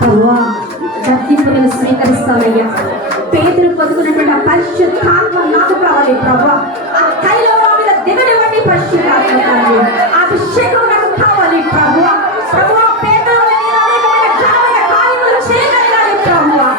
ప్రభువా దర్శింపులను స్వీకరిస్తానయ్యా. పేతురు పొందుకున్నటువంటి ఆ పరిశుద్ధాత్మ నాకు కావాలి ప్రభువా. ఆ తైలం మీద దిగనివ్వండి పరిశుద్ధాత్మ తండ్రి. ఆ అభిషేకం నాకు కావాలి ప్రభువా. ప్రభువా పేతురు అనేకమైన ఘనమైన కార్యములు చేయగలగాలి ప్రభువా.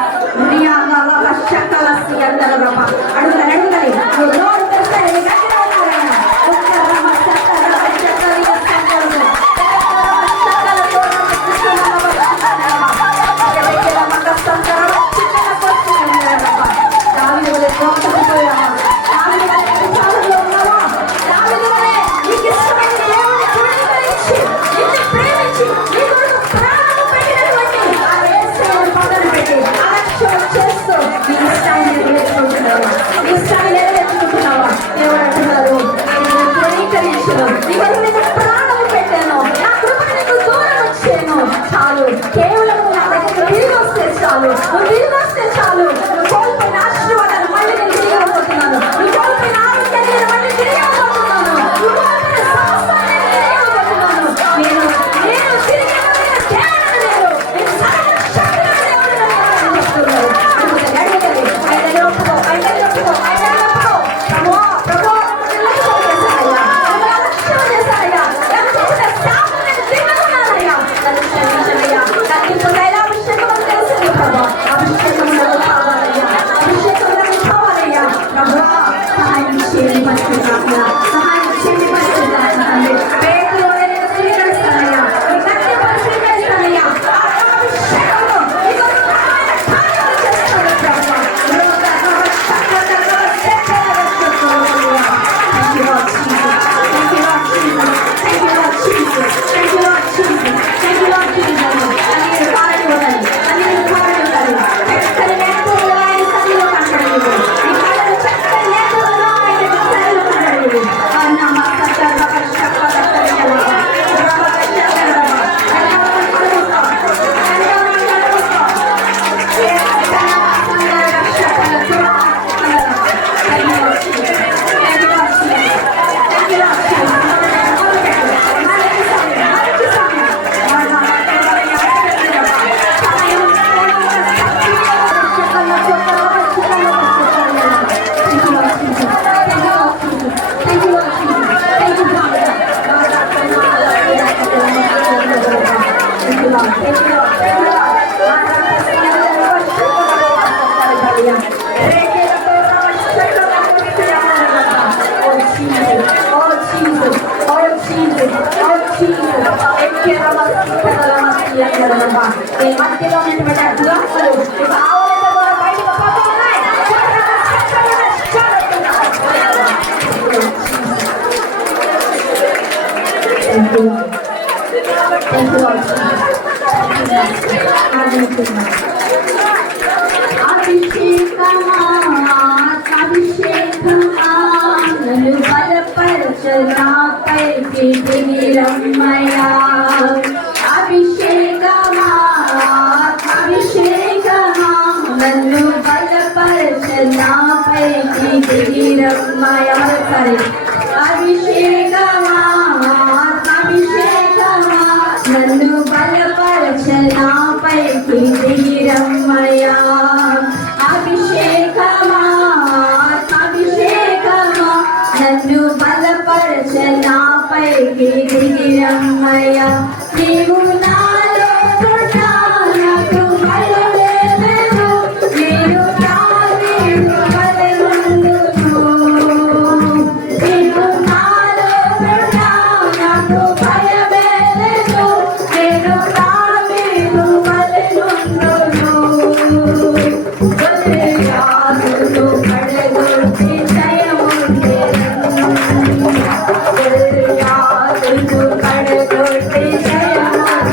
Jaya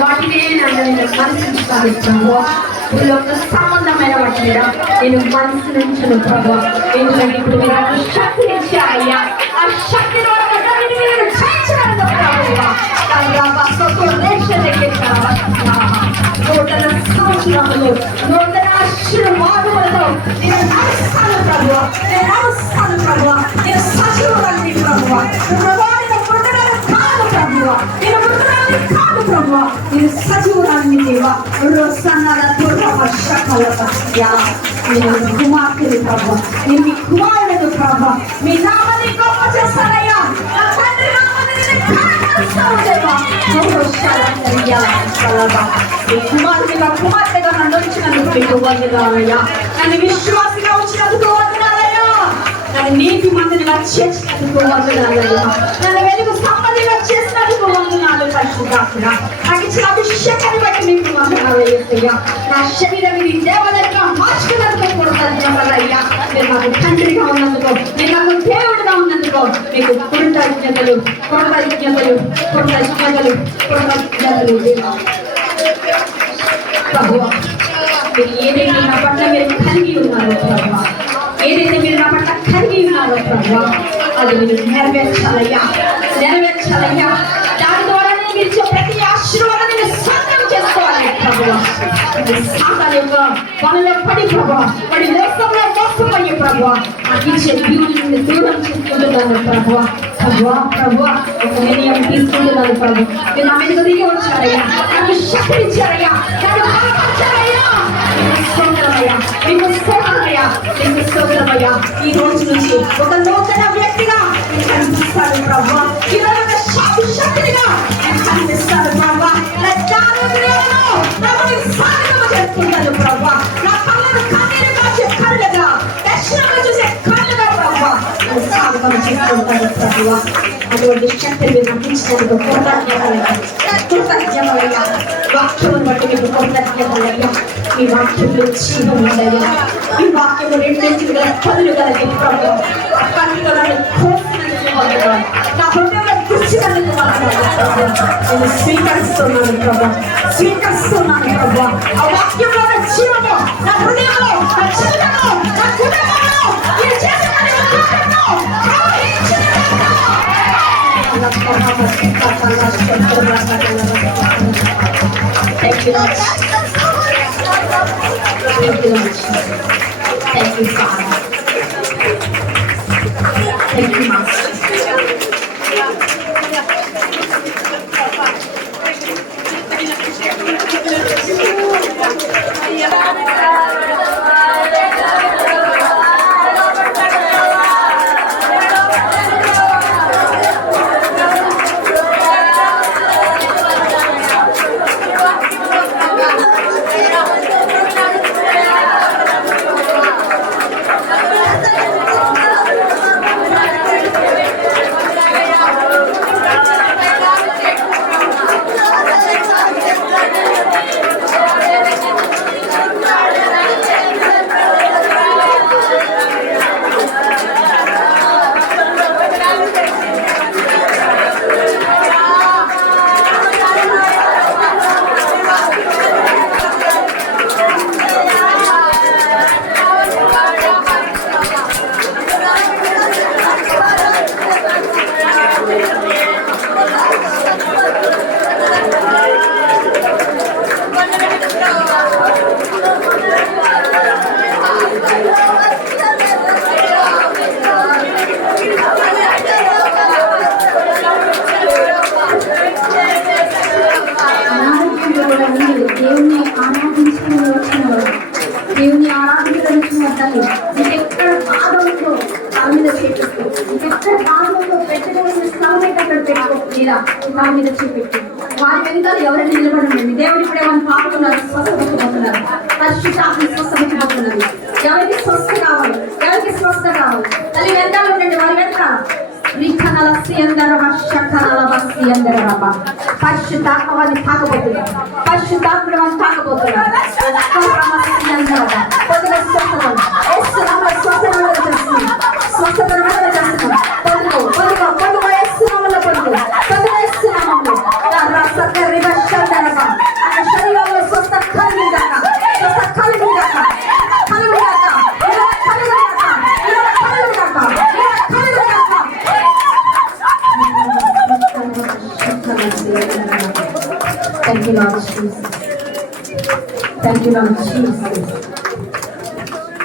వాటినే మనసు సంబంధమైన వాటి మీద నేను మనసు నుంచను ప్రభు. ఎందుకంటే ఇప్పుడు మీరు శక్తి ఇచ్చారయ్యా. ఆ శక్తి నూతన సంవత్సరములు నూతన ఆశీర్వాదములతో నేను నడుస్తాను ప్రభు. నేను నడుస్తాను ప్రభు. నేను సజీవులని ప్రభు. నేను మృతురాలు కాదు ప్రభు. నేను సజీవురాన్ని దేవా. నేను కుమార్తెలు ప్రభు. నేను మీ కుమారుడు ప్రభు. మీ నామాన్ని గొప్ప చేస్తానయ్యా. నా తండ్రి నామాన్ని కుమార్తెగా నన్ను వచ్చినందుకు మీకు వందనాలయ్యా. నన్ను విశ్వాసంగా వచ్చినందుకు వందనాలయ్యా. నన్ను నీతి మందిగా చేసినందుకు వందనాలయ్యా. నన్ను వెలుగు సంబంధిగా చేసినందుకు వందనాలు. పరిశుద్ధాత్మ నాకు ఇచ్చిన అభిషేకాన్ని బట్టి మీకు వందనాలయ్యా. నా శరీరం ఇది దేవాలయంగా మార్చుకున్నందుకు కృతజ్ఞతలయ్యా. మీరు నాకు తండ్రిగా ఉన్నందుకు, మీరు నాకు దేవుడిగా ఉన్నందుకు మీకు కృతజ్ఞతలు కృతజ్ఞతలు కృతజ్ఞతలు కృతజ్ఞతలు ప్రభువా. మీరు ఏదైతే నా పట్ల మీరు కలిగి ఉన్నారో ప్రభువా, ఏదైతే మీరు నా పట్ల కలిగి ఉన్నారో ప్రభువా, అది మీరు నెరవేర్చాలయ్యా. నెరవేర్చాలయ్యా. దాని ద్వారా మీరు ఇచ్చే ప్రతి ఆశీర్వాదాన్ని మీరు సొంతం చేసుకోవాలి ప్రభువా. సాతాను యొక్క వాళ్ళలో పడి ప్రభువా, వాడి లోకంలో మోసపోయే ప్రభువా, నాకు ఇచ్చే దేవుని దూరం చేసుకుంటున్నాను ప్రభువా. ప్రభువా ప్రభువా ఒక నిర్ణయం తీసుకుంటున్నాను ప్రభు. మీరు నా మీద దిగి వచ్చారయ్యా. నాకు శక్తి ఇచ్చారయ్యా. నాకు బలపరిచారయ్యా. మీకు స్తోత్రమయ్యా. మీకు స్తోత్రమయ్యా. ఈ రోజు నుంచి ఒక నూతన వ్యక్తిగా నేను కనిపిస్తాను ప్రభువా. ఈ రోజు ఒక శక్తిగా నేను కనిపిస్తాను ప్రభువా. నా జాగ్రత్తలను చేసుకుంటాను ప్రభువా. నా కళ్ళను కన్నీరుగా చూసే కళ్ళుగా, దర్శనంగా చూసే కళ్ళుగా ప్రభువా సాధకం చేసుకుంటాను ప్రభువా. అటువంటి శక్తిని మీరు నటించినందుకు కృతజ్ఞతలయ్యా. కృతజ్ఞతలయ్యా. వాక్యమును బట్టి మీకు కృతజ్ఞతలయ్యా. ఈ వాక్యంలో జీవం ఉందయ్యా. ఈ వాక్యము రెండింటి గల పదులు కలిగి ప్రభువా. ఆ కన్నులను కోసినందుకు వందనాలు. నా హృదయంలో గుచ్చినందుకు వందనాలు. నేను స్వీకరిస్తున్నాను ప్రభా, స్వీకరిస్తున్నాను ప్రభా. ఆ వాక్యంలో నా జీవము, నా హృదయంలో, నా జీవితంలో, నా కుటుంబంలో మీరు చేసిన Thank you, Lord. Thank you, Lord. Thank you, Father. Thank you, Master. దేవుని ఆరాధించిన తల్లి నీకెక్కడ బాధ ఉందో దాని మీద చేపెట్టు, నీకెక్కడ బాధ ఉందో పెట్టవలసిన స్థలం అక్కడ పెట్టుకో, లేదా దాని మీద చేపెట్టు. వారి వెనుకాల ఎవరైనా నిలబడండి. దేవుడు ఇప్పుడే మనం పాడుతున్నారు, స్వస్థపరచబోతున్నారు, పరిశుద్ధాత్మ స్వస్థపరచబోతున్నారు. ఎవరికి స్వస్థ కావాలి, ఎవరికి స్వస్థ కావాలి, తల్లి వెనకాల ఉండండి. వారి వెనకాల పరిశుద్ధాత్మ వారిని తాకబోతున్నారు, పరిశుద్ధాత్ముడు వారిని తాకబోతున్నారు. శరీరంలో స్వస్థ కలిగిగాక, స్వస్థ కలిగిగాక, కలిగిగాక, Thank you, Lord Jesus. Thank you, Lord Jesus.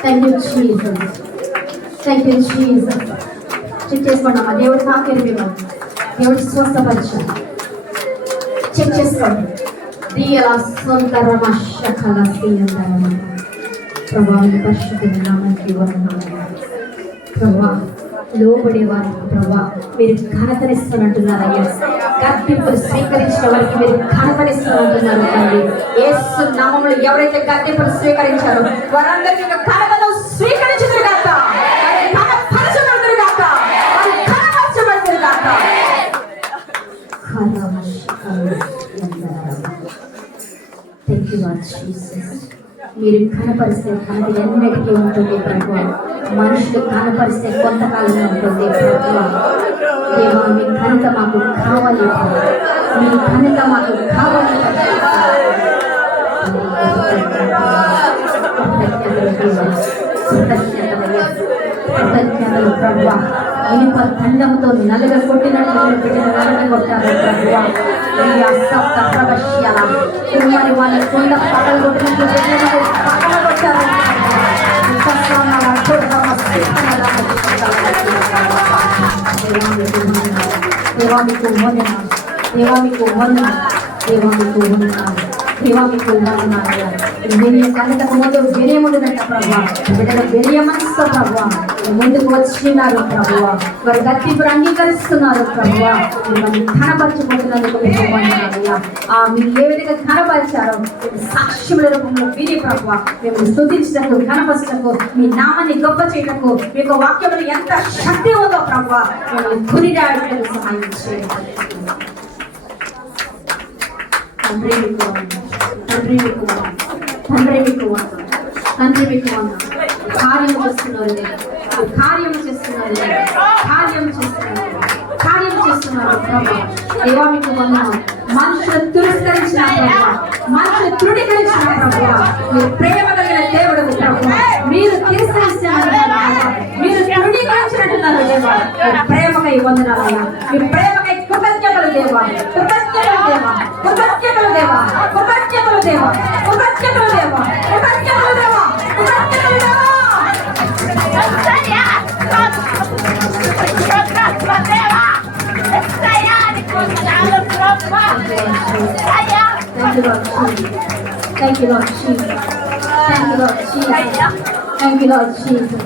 Thank you, Jesus. Thank you, Jesus. Check చేసుకోండి. దేవుడు తాకేది మేము, దేవుడు స్వస్థపరిచాడు. చెక్ చేసుకోండి. దియలా సొంత రమశకల సీయందరమ ప్రభావి పరిశుద్ధ నామముకి వందనాలు. ప్రభా లోబడే వారికి ప్రభా మీరు ఘనతనిస్తున్నట్టున్నారయ్యా. గద్దెంపులు స్వీకరించిన వారికి మీరు ఘనతనిస్తున్నట్టున్నారు తండ్రి. యేసు నామములో ఎవరైతే గద్దెంపులు స్వీకరించారో వారందరికీ ఘనతను స్వీకరించుదురుగాక, ఘనపరచబడుదురుగాక, ఘనపరచబడుదురుగాక. Thank you, Lord Jesus. మీరు కనపరిస్తే ఘనత ఎన్నటికీ ఉంటుంది ప్రభు. మనుషులు కనపరిస్తే కొంతకాలంలో ఉంటుంది ప్రభు. దేవా మీ ఘనత మాకు కావాలి, మీ ఘనత మాకు కావాలి. కృతజ్ఞతలు ప్రభు. ఇనుప దండంతో నలుగ కొట్టినట్లు పెట్టిన నలుగ కొట్టారు ప్రభు. మరి వాళ్ళ కొండ పక్కన కొట్టినట్లు పక్కన కొట్టారు. దేవామికు వందనాలు, దేవామికు వందనాలు, దేవామికు వందనాలు, దేవామికు వందనాలు. కనుక ముందు వినయముందంట ప్రభు. బిడ్డలు వినయమనిస్తా ప్రభు. ముందుకు వచ్చినారు ప్రభు. వారు గట్టింపులు అంగీకరిస్తున్నారు ప్రభు. మిమ్మల్ని ఘనపరచబోతున్నందుకు మీరు ఏ విధంగా ఘనపరిచారో సాక్ష్యముల రూపంలో విని ప్రభు మిమ్మల్ని స్తుతించటకు, ఘనపరచటకు, మీ నామాన్ని గొప్ప చేయటకు, మీకు వాక్యములు ఎంత శక్తి ఉందో ప్రభు మిమ్మల్ని కొనియాడటకు సహాయం చేయండి. తండ్రి మీకు తండ్రి మీకు తండ్రి మీకు తండ్రి మీకు కార్యము చేస్తున్నారు, కార్యము చేస్తున్నారు, కార్యము చేస్తున్నారు, కార్యము చేస్తున్నారు ప్రభా. దేవా మీకు వందనాలు. మనుషులు తిరస్కరించిన ప్రభా, మనుషులు తృణీకరించిన ప్రభా, మీరు ప్రేమ కలిగిన దేవుడు ప్రభా. మీరు తిరస్కరించినారు, మీరు తృణీకరించినట్టున్నారు దేవా. ప్రేమకై వందనాలయ్యా, మీ ప్రేమకై కృతజ్ఞతలు దేవా, కృతజ్ఞతలు దేవా, కృతజ్ఞతలు దేవా, కృతజ్ఞతలు దేవా, కృతజ్ఞతలు దేవా, కృతజ్ఞతలు దేవా, కృతజ్ఞతలు దేవా. Thank you, Lord Jesus. Thank you, Lord Jesus. Thank you, Lord Jesus.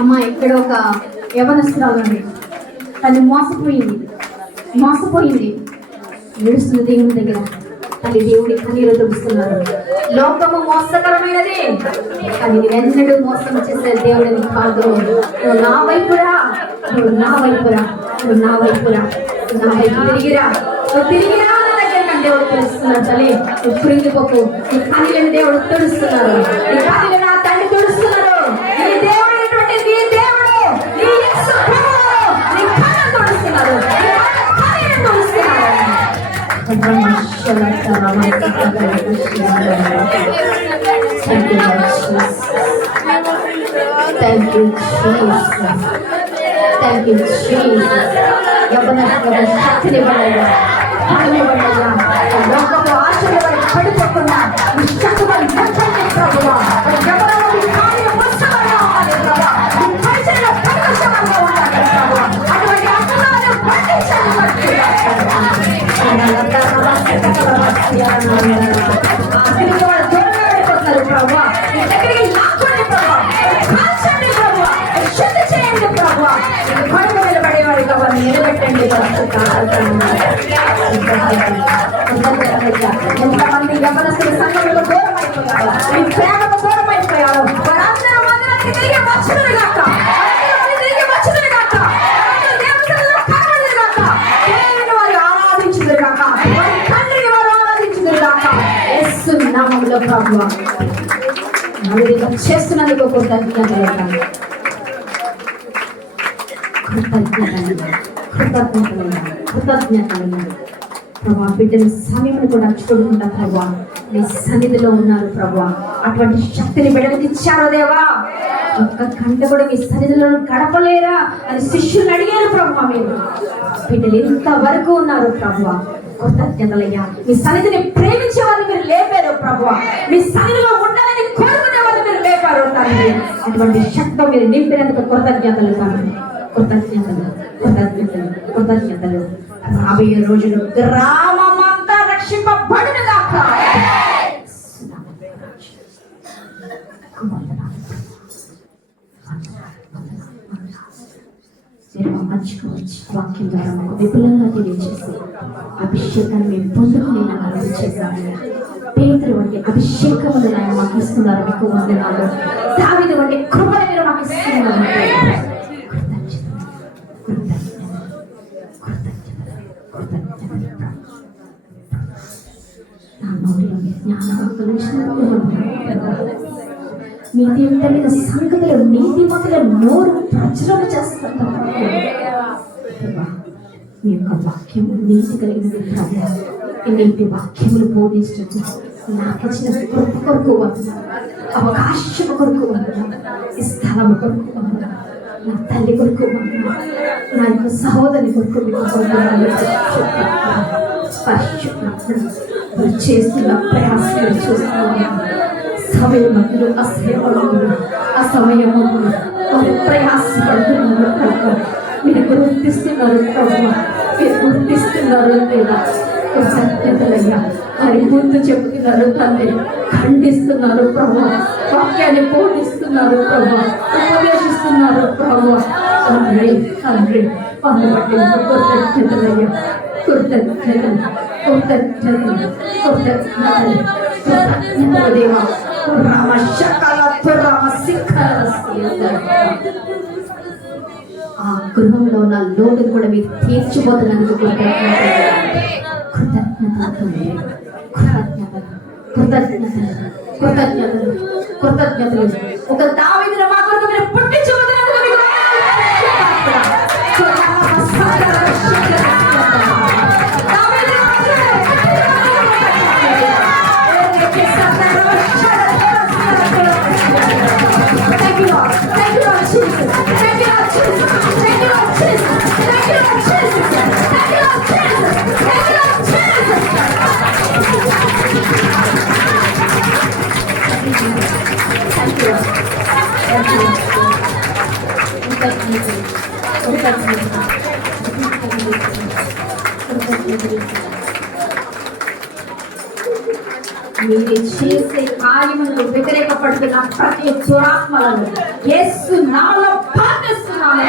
అమ్మ, ఇక్కడ ఒక యవనస్తురాలు ఉంది. తను మోసపోయింది ఏడుస్తున్న దేవుని దగ్గర. తల్లి దేవుడి కన్నీరు తుడుస్తున్నారు. లోకము మోసకరమైనది, అది ఎన్నడూ మోసం చేసే దేవుడిని కాదు. నువ్వు నా వైపురా, నువ్వు నా వైపురా, నువ్వు నా వైపురా, నా వైపు తిరిగిరా, నువ్వు తిరిగిరా నా దగ్గర దేవుడు తెలుస్తున్నాడు. తల్లి నువ్వు కృంగిపోకు. నీ కన్నీళ్ళని దేవుడు తుడుస్తున్నారు. నీ కన్నీళ్ళని నా తండ్రి తుడుస్తున్నారు. నీ దేవుడు అనేటువంటి నీ దేవుడు, నీ యేసు ప్రభువు నీ కన్నీళ్ళని తుడుస్తున్నారు, నీ కన్నీళ్ళని తుడుస్తున్నారు. Thank you, Lord Jesus. Thank you, Jesus. Thank you, Jesus. యవ్వనస్తుల శక్తిని ఇవ్వలేదా, పడిపోకుండా లోకపు ఆశల వైపు పడిపోకుండా ఈ శక్తులను నింపండి ప్రభువా. యవ్వనము మీ కార్యం ఉత్సవంగా ఉండాలి ప్రభువా, మీ పరిచయంలో పరికర్షణగా ఉండాలి ప్రభువా. అటువంటి అసలు పండించండి దూరంగా ప్రభావ. మీ దగ్గరికి లాక్కోండి ప్రభావ, కాల్చండి ప్రభావ, శుద్ధి చేయండి ప్రభావ. కడుపు నిలబడే వారి కాబట్టి నిలబెట్టండి. ఎంతమంది యవ్వనస్తుల సంఘంలో దూరం అయిపోయారు, మీ ప్రేమకు దూరం అయిపోయారు, వారందరూ మందిరానికి తిరిగి వచ్చుదురు గాక, తిరిగి వచ్చుదురు గాక, దేవుని కనబడుదురు గాక, దేవుని వారు ఆరాధించుదురు గాక, వారి తండ్రిని వారు ఆరాధించుదురు గాక. యేసు నామములో ప్రభువా చేస్తున్నందుకు కృతజ్ఞతలు, ప్రభా. బిడ్డల సమయంలో కూడా చూడకుండా ప్రభా మీ సన్నిధిలో ఉన్నారు ప్రభా. అటువంటి శక్తిని బిడ్డలకు ఇచ్చారు దేవా. ఒక్క గంట కూడా మీ సన్నిధిలో గడపలేరా అని శిష్యులు అడిగారు ప్రభా. మీరు బిడ్డలు ఇంతవరకు ఉన్నారు ప్రభా. కృతజ్ఞతలయ్యా. మీ సన్నిధిని ప్రేమించే వాళ్ళు మీరు లేపారు ప్రభా. మీ సన్నిధిలో ఉండాలని కోరుకునే వాళ్ళు మీరు లేపారు తండ్రి. అటువంటి శక్తి మీరు నింపినందుకు కృతజ్ఞతలు తండ్రి. కృతజ్ఞతలు, కృతజ్ఞతలు, కృతజ్ఞతలు. రాబోయే రోజులు గ్రామమంతా రక్షింపబడును గాక. వాక్యం ద్వారా మాకు విపులంగా తెలియజేసి అభిషేకాన్ని మేము పొందుకునే అభివృద్ధి చేశాము. పేతురు వంటి అభిషేకములు ఆయన మాకు ఇస్తున్నారు. మీకు వందనాలు. దావీదు వంటి కృపను మీరు మాకు ఇస్తున్నారు. నీతియుక్తమైన సంగతులు నీతిమంతుల నోరు ప్రచురణ చేస్తున్నారు. మీ యొక్క వాక్యము నీతి కలిగినది ప్రభు. నీటి వాక్యములు బోధించడం నాకు ఇచ్చిన కృప కొరకు వందనాలు, అవకాశం కొరకు వందనాలు, ఈ స్థలము కొరకు వందనాలు, నా తల్లి కొరకు వందనాలు, నా యొక్క సహోదరి కొరకు మీకు వందనాలు. పరిశుభ్రం చేస్తున్న ప్రయాసాలు చూస్తున్నాను. సమయములు అసమయములు వారు ప్రయాసపడుతున్నారు. మీరు గుర్తిస్తున్నారు ప్రభు, మీరు గుర్తిస్తున్నారు లేదా కృతజ్ఞతలయ్యా. వారి గుర్తు చెబుతున్నారు తండ్రి, ఖండిస్తున్నారు ప్రభు, వాక్యాన్ని బోధిస్తున్నారు ప్రభు, ఉపదేశిస్తున్నారు ప్రభు. తండ్రి తండ్రి వారిని బట్టి కృతజ్ఞతలయ్యా. కృతజ్ఞతలు, కృతజ్ఞతలు, కృతజ్ఞతలు, కృతజ్ఞతలు దేవా. రామ శకల రామ ఆ గృహంలో ఉన్న లోటు కూడా మీరు తీర్చిపోతున్నందుకు కృతజ్ఞతలు, కృతజ్ఞతలు. ఒక దావీదును మా కొరకు మీరు పుట్టించుకున్నందుకు మీరు చేసే కార్యములకు వ్యతిరేకపడుతున్న ప్రతి దురాత్మలను యేసు నామములో బంధిస్తున్నాను.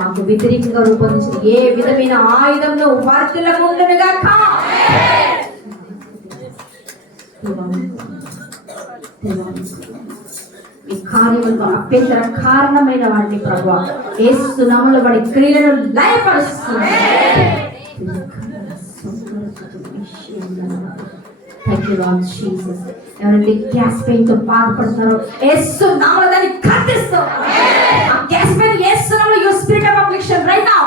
మాకు వ్యతిరేకంగా రూపొందించిన ఏ విధమైన ఆయుధంలో వర్తులకుండునుగాక. ఈ కార్యములకు అభ్యంతర కారణమైన వాడిని ప్రభువా యేసు నామములో వాడి క్రియలను లయపరుస్తున్నాను. ఎవరైతే గ్యాస్ పెయిన్ తో బాధపడుతున్నారో యేసు నామములో దాన్ని ఖండిస్తాం. ఆ గ్యాస్ పెయిన్ యేసు నామములో your spirit of affliction right now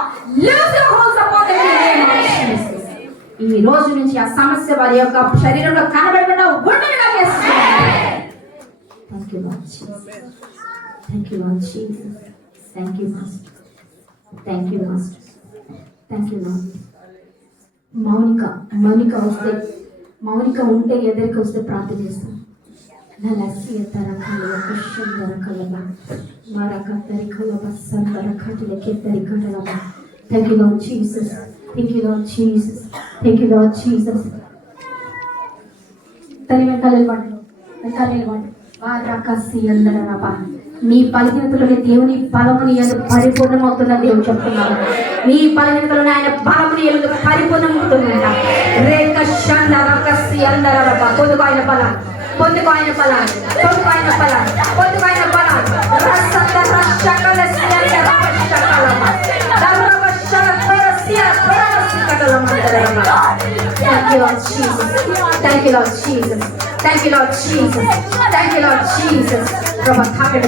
lose your hold upon them in the name of Jesus. ఈ రోజు నుంచి ఆ సమస్య వారి యొక్క శరీరంలో కనబడకుండా ఉండేలా చేస్తున్నాం. Thank you Lord Jesus. Thank you Lord Jesus. Thank you Master. Thank you Master. Thank you Lord. Mounika ఉంటే ఎదురికి వస్తే ప్రార్థన చేస్తాం. Thank you Lord Jesus. Thank you Lord Jesus. Thank you Lord Jesus. మీ బలహీనతలోని దేవుని బలముని పరిపూర్ణమవుతున్న దేవుడు చెప్తున్నాను. మీ బలహీనతలోని ఆయన బలముని పరిపూర్ణమవుతుందంట. రేఖ షండ రకసి అందరవ పొందుకు ఆయన బలం, పొందుకు ఆయన బలం, పొందుకు ఆయన బలం, పొందుకు ఆయన బలం. రసంత రక్షకల సియంత రక్షకలమ దర్రవ శరపరసియ పరమసికటలమ దర్రవ. Thank you Lord Jesus. Thank you Lord Jesus. Thank you Lord Jesus. Thank you Lord Jesus. ప్రభా తాకండి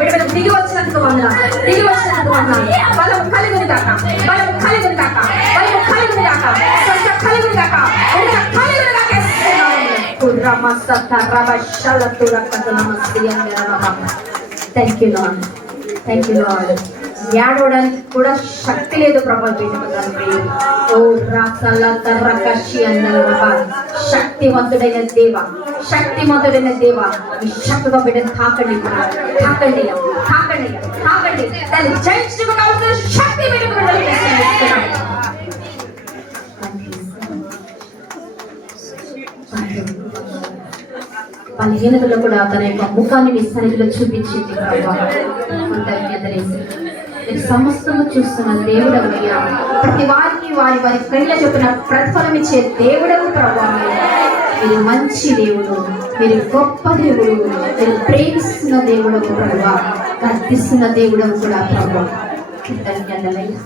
బిడ్డ దిగి వచ్చినందుకు వందనాలు, దిగి వచ్చినందుకు వందనాలు. బలం కలిగిన కాక, బలం కలిగిన కాక, బలం కలిగిన కాక, స్వచ్ఛ కలిగిన కాక, కలిగిన కాక. Thank you Lord. Thank you Lord. ఏడవడానికి కూడా శక్తి లేదు ప్రభా. శక్తివంతుడైన దేవ, శక్తివంతుడైన దేవ, ఈ శక్తిగా బిడ్డను తాకండి, తాకండి, తాకండి, తాకండి. దాన్ని జయించడం కావాల్సిన శక్తి బలహీనతలో కూడా తన యొక్క ముఖాన్ని మీ సన్నిధిలో చూపించింది ప్రభా. సమస్తము చూస్తున్న దేవుడవయ్యా, ప్రతి వారికి వారి వారి క్రియల చొప్పున ప్రతిఫలం ఇచ్చే దేవుడవు ప్రభా. మీరు మంచి దేవుడు, మీరు గొప్ప దేవుడు, మీరు ప్రేమిస్తున్న దేవుడవు ప్రభా, గర్తిస్తున్న దేవుడవు కూడా ప్రభా. కృతజ్ఞతలయ్యా,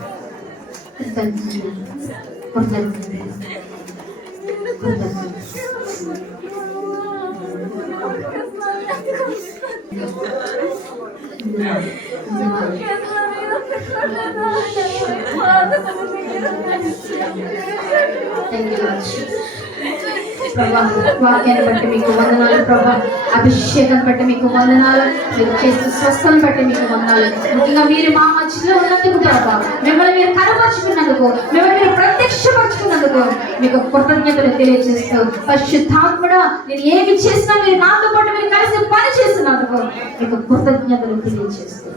వాక్యాన్ని బట్టి మీకు వందనాలు ప్రభా, అభిషేకం బట్టి మీకు వందనాలు, మీరు చేసిన స్వస్థలను బట్టి మీకు వందనాలు. ముఖ్యంగా మీరు మా మధ్యలో ఉన్నందుకు ప్రభా, మిమ్మల్ని మీరు కనపరుచుకున్నందుకు, మిమ్మల్ని మీరు ప్రత్యక్షపరుచుకున్నందుకు మీకు కృతజ్ఞతలు తెలియజేస్తూ, పరిశుద్ధాత్ముడా నేను ఏమి చేసినా మీరు నాతో పాటు మీరు కలిసి పని చేస్తున్నందుకు మీకు కృతజ్ఞతలు తెలియజేస్తూ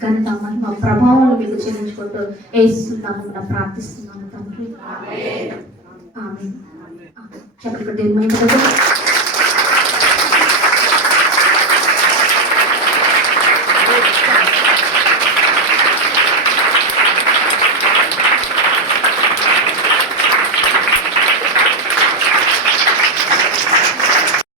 ఘనత మహిమ ప్రభావాలు మీకు చెల్లించుకుంటూ యేసు నామమున ప్రార్థిస్తున్నాను తండ్రి. ఆమేన్. చెప్పండి.